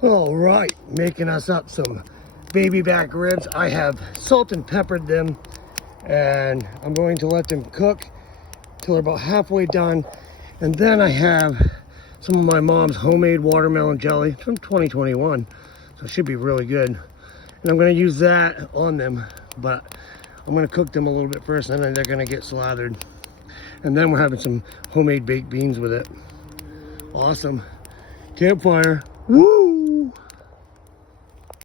All right, making us up some baby back ribs. I have salt and peppered them, and I'm going to let them cook till they're about halfway done. And then I have some of my mom's homemade watermelon jelly from 2021, so it should be really good. And I'm going to use that on them, but I'm going to cook them a little bit first, and then they're going to get slathered. And then we're having some homemade baked beans with it. Awesome. Campfire. Woo!